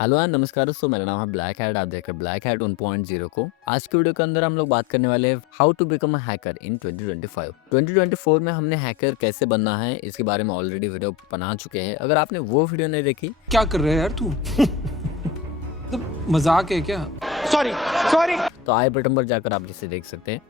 Hello and नमस्कार दोस्तों, मेरा नाम है ब्लैक हैट। आप देख रहे हैं ब्लैक हैट 1.0 को। आज की वीडियो के अंदर हम लोग बात करने वाले हैं how to become a hacker in 2025। 2024 में हमने हैकर कैसे बनना है इसके बारे में ऑलरेडी वीडियो बना चुके हैं। अगर आपने वो वीडियो नहीं देखी क्या कर रहे हैं यार तू? मतलब मजाक है क्या? सॉरी सॉरी तो आई बटन पर जाकर आप जिसे देख सकते हैं।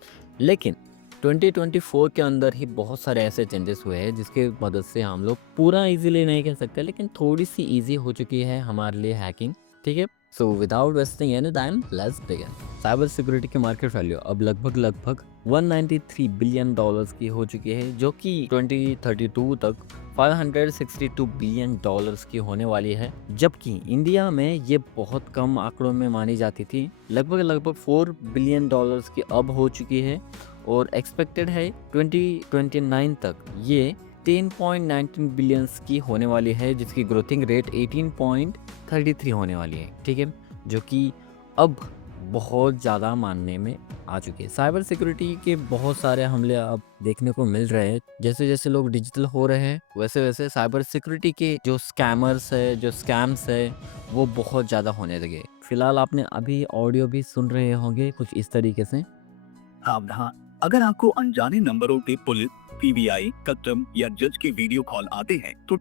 लेकिन 2024 के अंदर ही बहुत सारे ऐसे चेंजेस हुए हैं जिसके मदद से हम लोग पूरा इजीली नहीं कह सकते, लेकिन थोड़ी सी इजी हो चुकी है हमारे लिए हैकिंग। ठीक है, so without wasting any time let's begin. Cyber security की मार्केट वैल्यू अब लगभग 193 बिलियन डॉलर्स की हो चुकी है, जो कि 2032 तक 562 बिलियन डॉलर्स की होने वाली है। जबकि इंडिया में ये बहुत कम आंकड़ों में मानी जाती थी। लगभग 4 बिलियन डॉलर्स की अब हो चुकी है और एक्सपेक्टेड है 2029 तक ये 10.19 बिलियंस की होने वाली है, जिसकी ग्रोथिंग रेट 18.33 होने वाली है। ठीक है, जो कि अब बहुत ज़्यादा मानने में आ चुकी है। साइबर सिक्योरिटी के बहुत सारे हमले अब देखने को मिल रहे हैं। जैसे जैसे लोग डिजिटल हो रहे हैं वैसे वैसे साइबर सिक्योरिटी के जो स्कैमर्स है, जो स्कैम्स है, वो बहुत ज़्यादा होने लगे। फिलहाल आपने अभी ऑडियो भी सुन रहे होंगे कुछ इस तरीके से। सावधान, अगर आपको अनजाने नंबरों के पुलिस, पीबीआई, कस्टम या जज के वीडियो कॉल आते हैं तो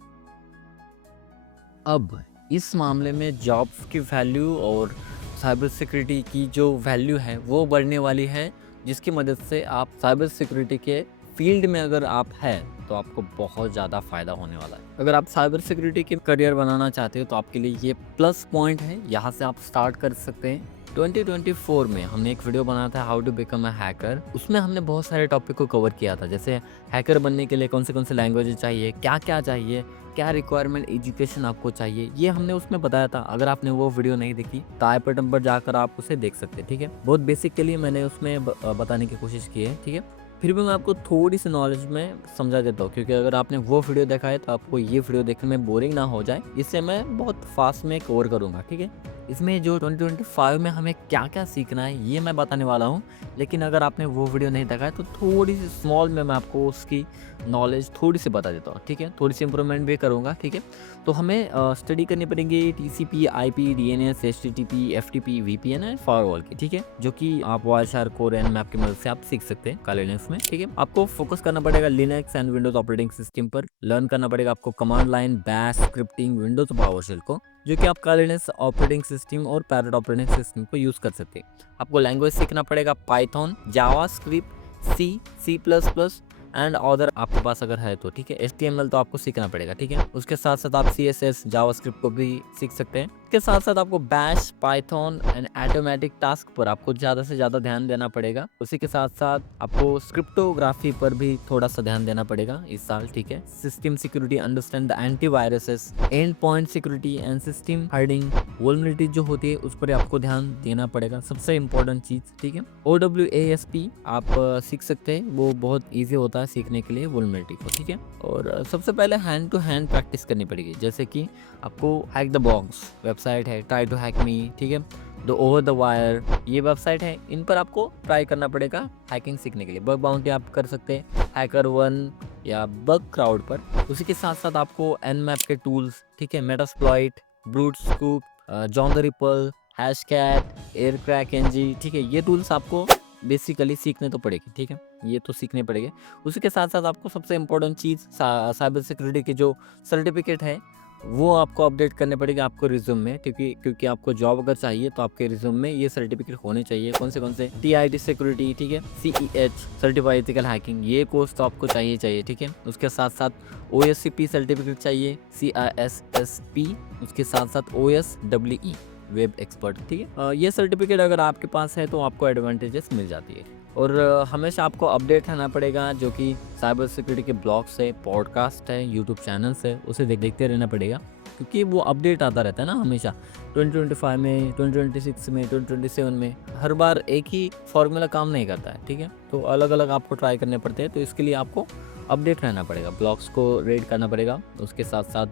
अब इस मामले में जॉब्स की वैल्यू और साइबर सिक्योरिटी की जो वैल्यू है वो बढ़ने वाली है, जिसकी मदद से आप साइबर सिक्योरिटी के फील्ड में अगर आप हैं तो आपको बहुत ज़्यादा फ़ायदा होने वाला है। अगर आप साइबर सिक्योरिटी के करियर बनाना चाहते हो तो आपके लिए ये प्लस पॉइंट है, यहाँ से आप स्टार्ट कर सकते हैं। 2024 में हमने एक वीडियो बनाया था how to become a hacker. उसमें हमने बहुत सारे टॉपिक को कवर किया था, जैसे हैकर बनने के लिए कौन से लैंग्वेज चाहिए, क्या क्या चाहिए, क्या रिक्वायरमेंट एजुकेशन आपको चाहिए, ये हमने उसमें बताया था। अगर आपने वो वीडियो नहीं देखी तो आई बटन पर जाकर आप उसे देख सकते हैं। ठीक है, बहुत बेसिक के लिए मैंने उसमें बताने की कोशिश की है। ठीक है, फिर भी मैं आपको थोड़ी सी नॉलेज में समझा देता हूँ, क्योंकि अगर आपने वो वीडियो देखा है तो आपको ये वीडियो देखने में बोरिंग ना हो जाए, इससे मैं बहुत फास्ट में कवर करूँगा। ठीक है, इसमें जो 2025 में हमें क्या क्या सीखना है ये मैं बताने वाला हूँ। लेकिन अगर आपने वो वीडियो नहीं देखा है तो थोड़ी सी स्मॉल में मैं आपको उसकी नॉलेज थोड़ी सी बता देता हूँ। ठीक है, थोड़ी सी इंप्रूवमेंट भी करूँगा। ठीक है, तो हमें स्टडी करनी पड़ेगी TCP, IP, DNS, HTTP, FTP, VPN and firewall की। ठीक है, जो कि आप वायरशार कोर एंड मैप की मदद से आप सीख सकते हैं काइलिनक्स में। ठीक है, आपको फोकस करना पड़ेगा Linux and Windows operating system पर। लर्न करना पड़ेगा आपको command line, bash scripting, Windows PowerShell को, जो कि आप काइलिनक्स ऑपरेटिंग सिस्टम और पैरेट ऑपरेटिंग सिस्टम को यूज कर सकते हैं। आपको लैंग्वेज सीखना पड़ेगा Python, JavaScript, C, C plus plus and other आपके पास अगर है तो। ठीक है, HTML तो आपको सीखना पड़ेगा। ठीक है, उसके साथ साथ आप CSS, जावास्क्रिप्ट को भी सीख सकते हैं। इसके साथ साथ आपको bash, Python and automatic task पर आपको ज़्यादा से ज़्यादा ध्यान देना पड़ेगा। उसी के साथ साथ आपको स्क्रिप्टोग्राफी पर भी थोड़ा सा ध्यान देना पड़ेगा इस साल। ठीक है, system security, understand the antiviruses, and point security and system hiding, vulnerability जो होती है उस पर आपको ध्यान देना पड़ेगा, सबसे इंपॉर्टेंट चीज़। ठीक है, OWASP आप सीख सकते हैं, वो बहुत ईजी होता है सीखने के लिए वल्नरेबिलिटी को। ठीक है, और सबसे पहले हैंड टू हैंड प्रैक्टिस करनी पड़ेगी, जैसे कि आपको हैक द बॉक्स वेबसाइट है, ट्राई टू हैक मी। ठीक है, द ओवर द वायर ये वेबसाइट है, इन पर आपको ट्राई करना पड़ेगा हैकिंग सीखने के लिए। बग बाउंटी आप कर सकते हैं हैकर1 या बग क्राउड पर। उसी के साथ साथ आपको nmap के टूल्स, ठीक है, Metasploit, brute scoop, John the Ripper, Hashcat, Aircrack NG, ठीक है, ये टूल्स आपको बेसिकली सीखने तो पड़ेगी। ठीक है, ये तो सीखने पड़ेंगे। उसी के साथ साथ आपको सबसे इम्पोर्टेंट चीज़ साइबर सिक्योरिटी के जो सर्टिफिकेट है वो आपको अपडेट करने पड़ेगा आपको रिज्यूम में, क्योंकि आपको जॉब अगर चाहिए तो आपके रिज्यूम में ये सर्टिफिकेट होने चाहिए। कौन से TIT सिक्योरिटी, ठीक है, CEH सर्टिफाइड एथिकल हैकिंग, ये कोर्स तो आपको चाहिए। ठीक है, उसके साथ साथ OSCP सर्टिफिकेट चाहिए, CISSP, उसके साथ साथ OSWE वेब एक्सपर्ट। ठीक है, ये सर्टिफिकेट अगर आपके पास है तो आपको एडवांटेजेस मिल जाती है। और हमेशा आपको अपडेट रहना पड़ेगा, जो कि साइबर सिक्योरिटी के ब्लॉग्स है, पॉडकास्ट है, यूट्यूब चैनल्स है, उसे देखते रहना पड़ेगा, क्योंकि वो अपडेट आता रहता है ना हमेशा। 2025 में, 2026 में, 2027 में हर बार एक ही फॉर्मूला काम नहीं करता है। ठीक है, तो अलग अलग आपको ट्राई करने पड़ते हैं, तो इसके लिए आपको अपडेट रहना पड़ेगा, ब्लॉग्स को रीड करना पड़ेगा। उसके साथ साथ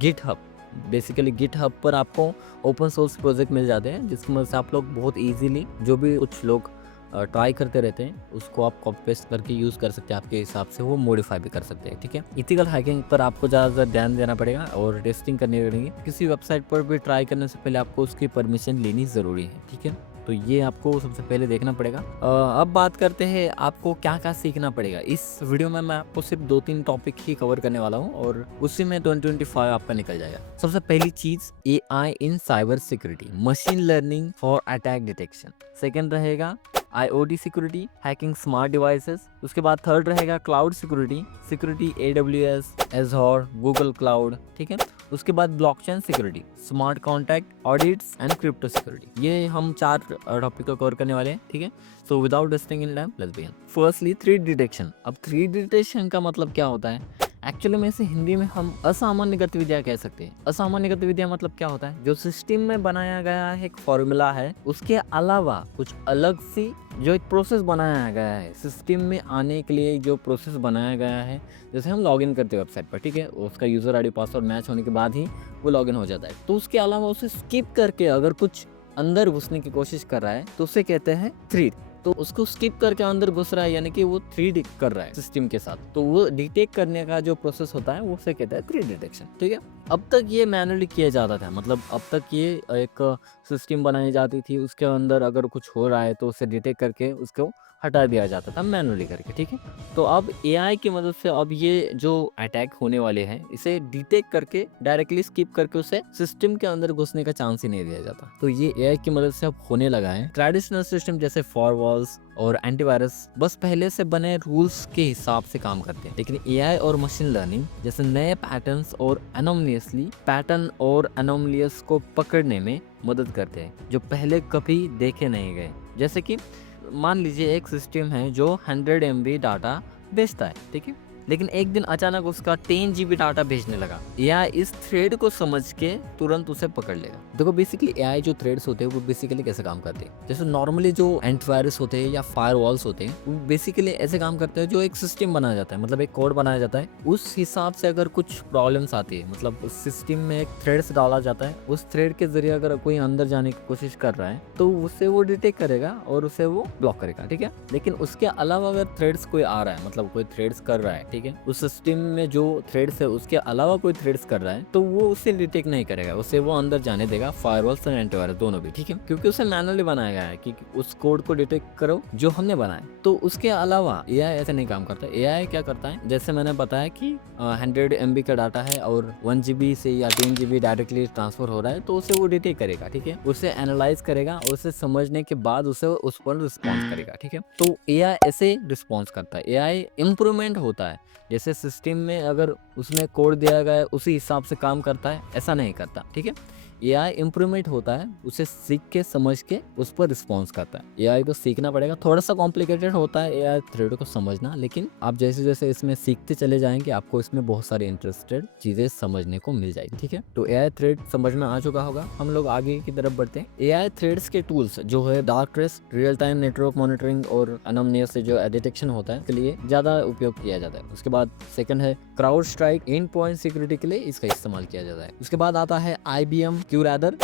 गिटहब, बेसिकली गिटहब पर आपको ओपन सोर्स प्रोजेक्ट मिल जाते हैं, जिसकी मदद से आप लोग बहुत ईजीली, जो भी कुछ लोग ट्राई करते रहते हैं, उसको आप कॉपी पेस्ट करके यूज़ कर सकते हैं, आपके हिसाब से वो मॉडिफाई भी कर सकते हैं, ठीक है। इथिकल हैकिंग पर आपको ज़्यादा ध्यान देना पड़ेगा और टेस्टिंग करनी पड़ेगी। किसी वेबसाइट पर भी ट्राई करने से पहले आपको उसकी परमिशन लेनी ज़रूरी है, ठीक है। तो ये आपको सबसे पहले देखना पड़ेगा। अब बात करते हैं आपको क्या क्या सीखना पड़ेगा। इस वीडियो में मैं आपको सिर्फ 2-3 टॉपिक ही कवर करने वाला हूँ और उसी में 2025 आपका निकल जाएगा। सबसे पहली चीज AI in cyber security, machine learning for attack detection. Second रहेगा IoT security, hacking smart devices. उसके बाद थर्ड रहेगा cloud security, security AWS, Azure, Google cloud, ठीक है। उसके बाद blockchain security, smart contract, audits and crypto security. ये हम 4 टॉपिक को कवर करने वाले हैं, ठीक है। So without wasting in time let's begin. Firstly 3D detection. अब 3D डिटेक्शन का मतलब क्या होता है? एक्चुअली में इसे हिंदी में हम असामान्य गतिविधियां कह सकते हैं। असामान्य गतिविधियां मतलब क्या होता है? जो सिस्टम में बनाया गया है, एक फॉर्मूला है, उसके अलावा कुछ अलग सी जो एक प्रोसेस बनाया गया है सिस्टम में आने के लिए, जो प्रोसेस बनाया गया है, जैसे हम लॉगिन करते हैं वेबसाइट पर, ठीक है, उसका यूज़र ID पासवर्ड मैच होने के बाद ही वो लॉगिन हो जाता है। तो उसके अलावा उसे स्किप करके अगर कुछ अंदर घुसने की कोशिश कर रहा है तो उसे कहते हैं थ्रेड। तो उसको स्किप करके अंदर घुस रहा है, यानी कि वो 3D कर रहा है सिस्टम के साथ, तो वो डिटेक्ट करने का जो प्रोसेस होता है वो उसे कहता है 3D डिटेक्शन, ठीक है। अब तक ये मैनुअली किया जाता था, मतलब अब तक ये एक सिस्टम बनाई जाती थी, उसके अंदर अगर कुछ हो रहा है तो उसे डिटेक्ट करके उसको हटा दिया जाता था मैनुअली करके, ठीक है। तो अब AI की मदद से अब ये जो अटैक होने वाले हैं इसे डिटेक्ट करके डायरेक्टली स्किप करके उसे सिस्टम के अंदर घुसने का चांस ही नहीं दिया जाता। तो ये AI की मदद से अब होने लगा है। ट्रेडिशनल सिस्टम जैसे फॉरवॉल्स और एंटीवायरस बस पहले से बने रूल्स के हिसाब से काम करते हैं, लेकिन AI और मशीन लर्निंग जैसे नए पैटर्न्स और एनोमलियस को पकड़ने में मदद करते हैं, जो पहले कभी देखे नहीं गए। जैसे कि मान लीजिए एक सिस्टम है जो 100 MB डाटा भेजता है, ठीक है, लेकिन एक दिन अचानक उसका 10 GB डाटा भेजने लगा। AI इस थ्रेड को समझ के तुरंत उसे पकड़ लेगा। देखो बेसिकली AI जो थ्रेड्स होते हैं वो बेसिकली कैसे काम करते हैं, जैसे नॉर्मली जो एंटीवायरस होते हैं या फायरवॉल्स होते हैं वो बेसिकली ऐसे काम करते हैं, जो एक सिस्टम बनाया जाता है, मतलब एक कोड बनाया जाता है, उस हिसाब से अगर कुछ प्रॉब्लम्स आती है, मतलब उस सिस्टम में एक थ्रेड्स डाला जाता है, उस थ्रेड के जरिए अगर कोई अंदर जाने की कोशिश कर रहा है तो उसे वो डिटेक्ट करेगा और उसे वो ब्लॉक करेगा, ठीक है। लेकिन उसके अलावा अगर थ्रेड्स कोई आ रहा है, मतलब कोई थ्रेड्स कर रहा है, ठीक है, उस सिस्टम में जो थ्रेड्स है उसके अलावा कोई थ्रेड्स कर रहा है तो वो उसे डिटेक्ट नहीं करेगा, उसे वो अंदर जाने देगा, फायरवॉल्स और एंटीवायरस दोनों भी, ठीक है, क्योंकि उसे मैनुअली बनाया गया है कि उस कोड को डिटेक्ट करो जो हमने बनाया। तो उसके अलावा AI ऐसे नहीं काम करता। AI क्या करता है, जैसे मैंने बताया कि 100 MB का डाटा है और 1 GB से या 3 GB डायरेक्टली ट्रांसफर हो रहा है, तो उसे वो डिटेक्ट करेगा, ठीक है, उसे एनालाइज करेगा और उसे समझने के बाद उसे उस पर रिस्पॉन्स करेगा, ठीक है। तो AI ऐसे रिस्पॉन्स करता है। AI इम्प्रूवमेंट होता है, जैसे सिस्टम में अगर उसमें कोड दिया गया है उसी हिसाब से काम करता है, ऐसा नहीं करता, ठीक है। AI इम्प्रूवमेंट होता है, उसे सीख के समझ के उस पर रिस्पॉन्स करता है। AI को सीखना पड़ेगा, थोड़ा सा कॉम्प्लिकेटेड होता है AI थ्रेड को समझना, लेकिन आप जैसे जैसे इसमें सीखते चले जाएंगे आपको इसमें बहुत सारी इंटरेस्टेड चीजें समझने को मिल जाएगी, ठीक है। तो AI थ्रेड समझ में आ चुका होगा, हम लोग आगे की तरफ बढ़ते हैं। AI थ्रेड्स के टूल्स जो है dark trace, real time network monitoring और एनोमलियस से जो डिटेक्शन होता है के लिए ज्यादा उपयोग किया जाता है। उसके बाद सेकंड है crowd strike, and point security के लिए इसका इस्तेमाल किया जाता है। उसके बाद आता है IBM rather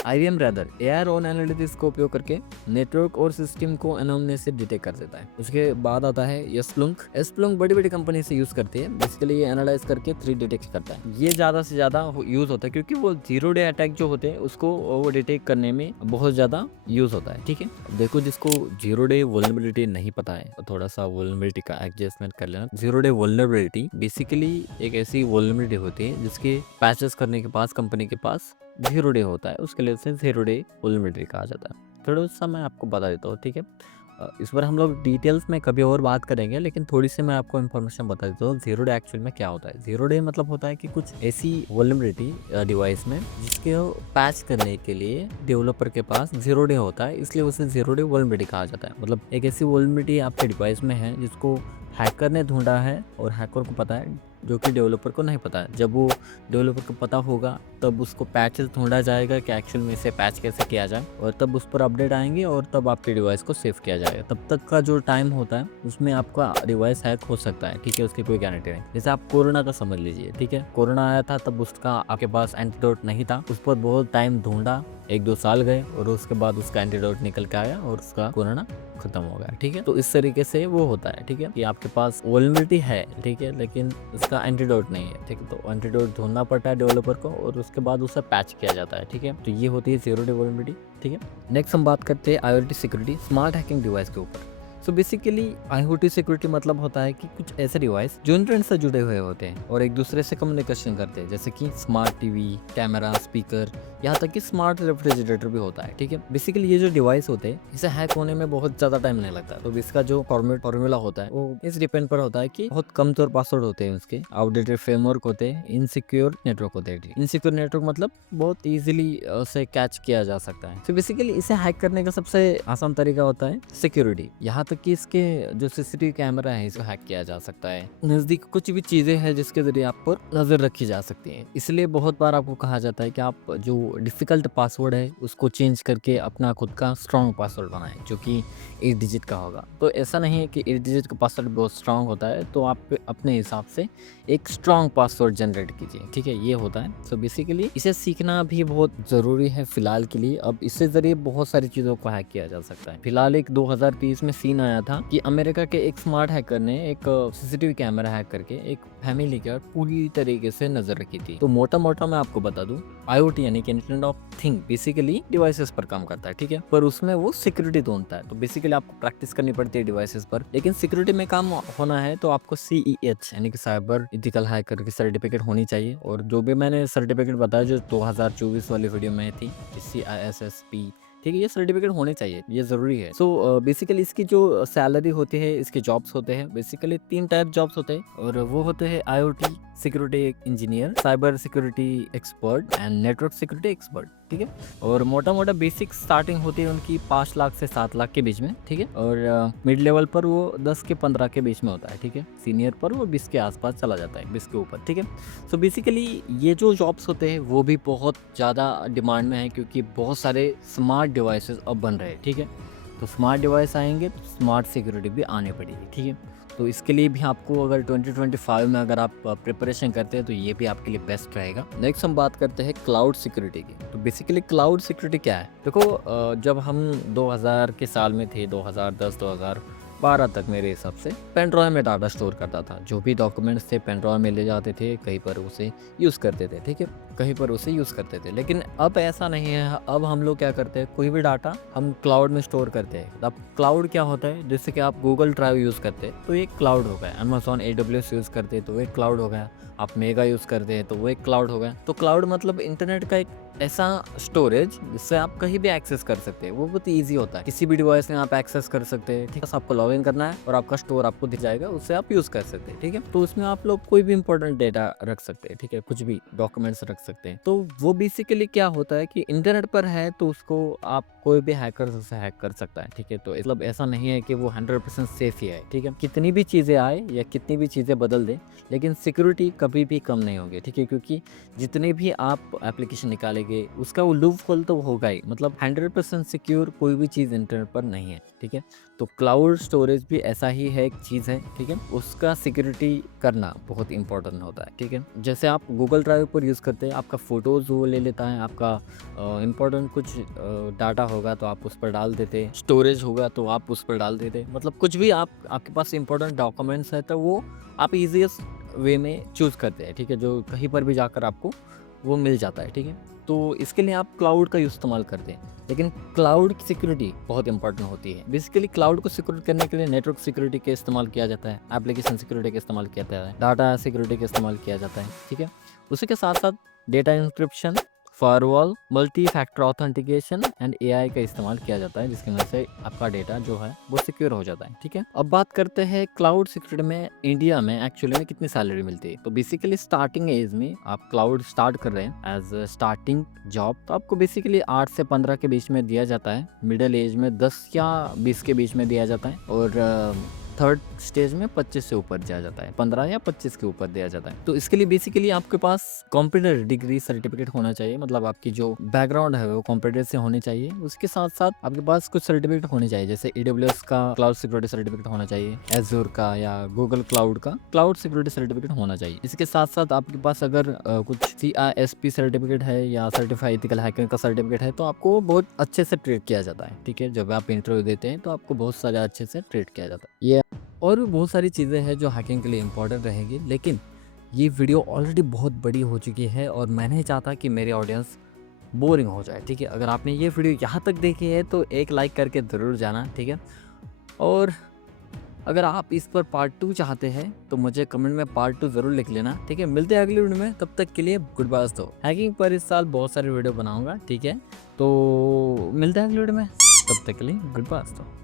AI on analytics को उपयोग करके नेटवर्क और सिस्टम को एनोमली से डिटेक्ट कर देता है। उसके बाद आता है स्प्लंक बड़ी बड़ी कंपनी से यूज करती है, बेसिकली ये एनालाइज करके 3D डिटेक्ट करता है। ये ज्यादा से ज्यादा यूज होता है क्योंकि वो 0 डे अटैक जो होते हैं उसको वो डिटेक्ट करने में बहुत ज्यादा यूज होता है, ठीक है। देखो जिसको 0 डे वल्नरेबिलिटी नहीं पता है थोड़ा सा वल्नरेबिलिटी का एडजस्टमेंट कर लेना। 0 डे वल्नरेबिलिटी बेसिकली एक ऐसी वल्नरेबिलिटी होती है जिसके पैचेस करने के पास कंपनी के पास 0 डे होता है, उसके लिए उसे 0 डे वल्नरेबिलिटी कहा जाता है। थोड़ा सा मैं आपको बता देता हूँ, ठीक है। इस पर हम लोग डिटेल्स में कभी और बात करेंगे, लेकिन थोड़ी सी मैं आपको इन्फॉर्मेशन बता देता हूँ 0 डे एक्चुअल में क्या होता है। 0 डे मतलब होता है कि कुछ ऐसी वल्नरेबिलिटी डिवाइस में जिसके पैच करने के लिए डेवलपर के पास 0 डे होता है, इसलिए उसे 0 डे वल्नरेबिलिटी कहा जाता है। मतलब एक ऐसी वल्नरेबिलिटी आपके डिवाइस में है जिसको हैकर ने ढूंढा है और हैकर को पता है, जो कि डेवलपर को नहीं पता है। जब वो डेवलपर को पता होगा तब उसको पैचेस ढूंढा जाएगा कि एक्चुअल में इसे पैच कैसे किया जाए, और तब उस पर अपडेट आएंगे और तब आपके डिवाइस को सेव किया जाएगा। तब तक का जो टाइम होता है उसमें आपका डिवाइस हैक हो सकता है, ठीक है, उसकी कोई गारंटी नहीं। जैसे आप कोरोना का समझ लीजिए, ठीक है, कोरोना आया था तब उसका आपके पास एंटीडोट नहीं था, उस पर बहुत टाइम ढूंढा 1-2 साल गए और उसके बाद उसका एंटीडोट निकल के आया और उसका कोरोना खत्म हो गया, ठीक है। तो इस तरीके से वो होता है, ठीक है, कि आपके पास वल्नरेबिलिटी है, ठीक है, लेकिन उसका एंटीडोट नहीं है, ठीक है। तो एंटीडोट ढूंढना पड़ता है डेवलपर को और उसके बाद उसे पैच किया जाता है, ठीक है। तो ये होती है ज़ीरो डे वल्नरेबिलिटी, ठीक है। नेक्स्ट हम बात करते हैं IoT security, smart hacking device के ऊपर। सो बेसिकली IoT सिक्योरिटी मतलब होता है कि कुछ ऐसे डिवाइस जो इंटरनेट से जुड़े हुए होते हैं और एक दूसरे से कम्युनिकेशन करते हैं, जैसे कि स्मार्ट टीवी, कैमरा, स्पीकर, यहाँ तक कि स्मार्ट रेफ्रिजरेटर भी होता है, ठीक है। बेसिकली ये जो डिवाइस होते हैं इसे हैक होने में बहुत ज़्यादा टाइम नहीं लगता। तो इसका जो फॉर्मूला होता है वो इस डिपेंड पर होता है कि बहुत कम तौर पासवर्ड होते हैं उसके, आउटडेटेड फ्रेमवर्क होते हैं, इनसिक्योर नेटवर्क होते हैं। इनसिक्योर नेटवर्क मतलब बहुत ईजिली उसे कैच किया जा सकता है। तो बेसिकली इसे हैक करने का सबसे आसान तरीका होता है सिक्योरिटी। यहाँ कि इसके जो CCTV कैमरा है इसको हैक किया जा सकता है। नज़दीक कुछ भी चीज़ें हैं जिसके ज़रिए आप पर नज़र रखी जा सकती है। इसलिए बहुत बार आपको कहा जाता है कि आप जो डिफ़िकल्ट पासवर्ड है उसको चेंज करके अपना खुद का स्ट्रॉन्ग पासवर्ड बनाएं, जो कि 8 डिजिट का होगा। तो ऐसा नहीं है कि 8 डिजिट का पासवर्ड बहुत स्ट्रॉन्ग होता है, तो आप अपने हिसाब से एक स्ट्रॉन्ग पासवर्ड जनरेट कीजिए, ठीक है, ये होता है। सो बेसिकली इसे सीखना भी बहुत ज़रूरी है फ़िलहाल के लिए। अब इससे ज़रिए बहुत सारी चीज़ों को हैक किया जा सकता है। फिलहाल एक 2020 में सीन आया था कि अमेरिका के एक स्मार्ट हैकर ने एक CCTV कैमरा हैक करके एक फैमिली के पूरी तरीके से नजर रखी थी। तो मोटा मोटा मैं आपको बता दूं, IoT यानी कि internet of thing basically devices पर काम करता है, ठीक है, पर उसमें वो सिक्योरिटी ढूंढता है। तो बेसिकली आपको प्रैक्टिस करनी पड़ती है डिवाइसेस पर, लेकिन सिक्योरिटी में काम होना है तो आपको CEH यानी कि साइबर एथिकल हैकर की सर्टिफिकेट होनी चाहिए। और जो भी मैंने सर्टिफिकेट बताया जो 2024 वाली वीडियो में थी, CISSP, ठीक है, ये सर्टिफिकेट होने चाहिए, ये ज़रूरी है। सो बेसिकली इसकी जो सैलरी होती है, इसके जॉब्स होते हैं, बेसिकली 3 टाइप जॉब्स होते हैं और वो होते हैं IoT security engineer, cyber security expert and network security expert, ठीक है। और मोटा मोटा बेसिक स्टार्टिंग होती है उनकी 5 लाख से 7 लाख के बीच में, ठीक है। और मिड लेवल पर वो 10 के 15 के बीच में होता है, ठीक है। सीनियर पर वो 20 के आसपास चला जाता है, 20 के ऊपर, ठीक है। सो बेसिकली ये जो जॉब्स होते हैं वो भी बहुत ज़्यादा डिमांड में है, क्योंकि बहुत सारे स्मार्ट डिवाइसेस अब बन रहे हैं, ठीक है। तो स्मार्ट डिवाइस आएंगे तो स्मार्ट सिक्योरिटी भी आने पड़ेगी, ठीक है। तो इसके लिए भी आपको अगर 2025 में अगर आप प्रिपरेशन करते हैं तो ये भी आपके लिए बेस्ट रहेगा। नेक्स्ट हम बात करते हैं क्लाउड सिक्योरिटी की। तो बेसिकली क्लाउड सिक्योरिटी क्या है? देखो, जब हम 2000 के साल में थे, 2010 2012 तक मेरे हिसाब से पेन ड्राइव में डाटा स्टोर करता था। जो भी डॉक्यूमेंट्स थे पेन ड्राइव में ले जाते थे, कहीं पर उसे यूज़ करते थे, ठीक है, कहीं पर उसे यूज़ करते थे। लेकिन अब ऐसा नहीं है। अब हम लोग क्या करते हैं, कोई भी डाटा हम क्लाउड में स्टोर करते हैं। अब क्लाउड क्या होता है, जैसे कि आप गूगल ड्राइव यूज़ करते हैं तो एक क्लाउड हो गया, अमेजॉन AWS यूज़ करते हैं तो एक क्लाउड हो गया, आप मेगा यूज़ करते हैं तो वो एक क्लाउड हो गया। तो क्लाउड मतलब इंटरनेट का एक ऐसा स्टोरेज जिससे आप कहीं भी एक्सेस कर सकते हैं। वो बहुत ईजी होता है, किसी भी डिवाइस में आप एक्सेस कर सकते हैं, ठीक है। बस आपको लॉगिन करना है और आपका स्टोर आपको दिख जाएगा, उससे आप यूज़ कर सकते हैं, ठीक है। तो उसमें आप लोग कोई भी इंपॉर्टेंट डेटा रख सकते हैं, ठीक है, कुछ भी डॉक्यूमेंट्स रख सकते हैं। तो वो बेसिकली क्या होता है कि इंटरनेट पर है तो उसको आप कोई भी हैकर उसे हैक कर सकता है, ठीक है। तो मतलब ऐसा नहीं है कि वो 100% सेफ ही है, ठीक है। कितनी भी चीज़ें आए या कितनी भी चीज़ें बदल दे, लेकिन सिक्योरिटी कभी भी कम नहीं होगी, ठीक है। क्योंकि जितने भी आप एप्लीकेशन निकालेंगे उसका वो लूप होल तो होगा ही, मतलब 100% सिक्योर कोई भी चीज़ इंटरनेट पर नहीं है, ठीक है। तो क्लाउड स्टोरेज भी ऐसा ही है, एक चीज़ है, ठीक है। उसका सिक्योरिटी करना बहुत इंपॉर्टेंट होता है, ठीक है। जैसे आप गूगल ड्राइव पर यूज़ करते हैं, आपका फ़ोटोज़ वो ले लेता है, आपका इंपॉर्टेंट कुछ डाटा होगा तो आप उस पर डाल देते, स्टोरेज होगा तो आप उस पर डाल देते, मतलब कुछ भी आपके पास इंपॉर्टेंट डॉक्यूमेंट्स है तो वो आप ईजीएस्ट वे में चूज़ करते हैं, ठीक है, जो कहीं पर भी जाकर आपको वो मिल जाता है, ठीक है। तो इसके लिए आप क्लाउड का इस्तेमाल करते हैं, लेकिन क्लाउड की सिक्योरिटी बहुत इंपॉर्टेंट होती है। बेसिकली क्लाउड को सिक्योर करने के लिए नेटवर्क सिक्योरिटी का इस्तेमाल किया जाता है, एप्लीकेशन सिक्योरिटी का इस्तेमाल किया जाता है, डाटा सिक्योरिटी का इस्तेमाल किया जाता है, ठीक है। उसी के साथ साथ data encryption, firewall, multi factor authentication and AI का इस्तेमाल किया जाता है, जिसकी वजह से आपका डेटा जो है वो सिक्योर हो जाता है, ठीक है। अब बात करते हैं क्लाउड सिक्योरिटी में इंडिया में एक्चुअली में कितनी सैलरी मिलती है। तो बेसिकली स्टार्टिंग एज में आप क्लाउड स्टार्ट कर रहे हैं एज स्टार्टिंग जॉब, तो आपको बेसिकली 8 से 15 के बीच में दिया जाता है, मिडिल एज में 10 या 20 के बीच में दिया जाता है, और थर्ड स्टेज में 25 से ऊपर दिया जाता है, 15 या 25 के ऊपर दिया जाता है। तो इसके लिए बेसिकली आपके पास कंप्यूटर डिग्री सर्टिफिकेट होना चाहिए, मतलब आपकी जो बैकग्राउंड है वो कंप्यूटर से होनी चाहिए। उसके साथ साथ आपके पास कुछ सर्टिफिकेट होने चाहिए, जैसे AWS का क्लाउड सिक्योरिटी सर्टिफिकेट होना चाहिए, एज्योर का या गूगल क्लाउड का क्लाउड सिक्योरिटी सर्टिफिकेट होना चाहिए। इसके साथ साथ आपके पास अगर कुछ CISP सर्टिफिकेट है या सर्टिफाइड एथिकल हैकर का सर्टिफिकेट है तो आपको बहुत अच्छे से ट्रीट किया जाता है। ठीक है, जब आप इंटरव्यू देते हैं तो आपको बहुत सारे अच्छे से ट्रीट किया जाता है। ये और भी बहुत सारी चीज़ें हैं जो हैकिंग के लिए इंपॉर्टेंट रहेंगी, लेकिन ये वीडियो ऑलरेडी बहुत बड़ी हो चुकी है और मैं नहीं चाहता कि मेरी ऑडियंस बोरिंग हो जाए। ठीक है, अगर आपने ये वीडियो यहाँ तक देखी है तो एक लाइक करके ज़रूर जाना। ठीक है, और अगर आप इस पर पार्ट 2 चाहते हैं तो मुझे कमेंट में पार्ट 2 ज़रूर लिख लेना। ठीक है, मिलते हैं अगली वीडियो में, तब तक के लिए गुड बाय दोस्तों। हैकिंग पर इस साल बहुत सारे वीडियो बनाऊंगा। ठीक है, तो मिलते हैं अगली वीडियो में, तब तक के लिए गुड बाय दोस्तों।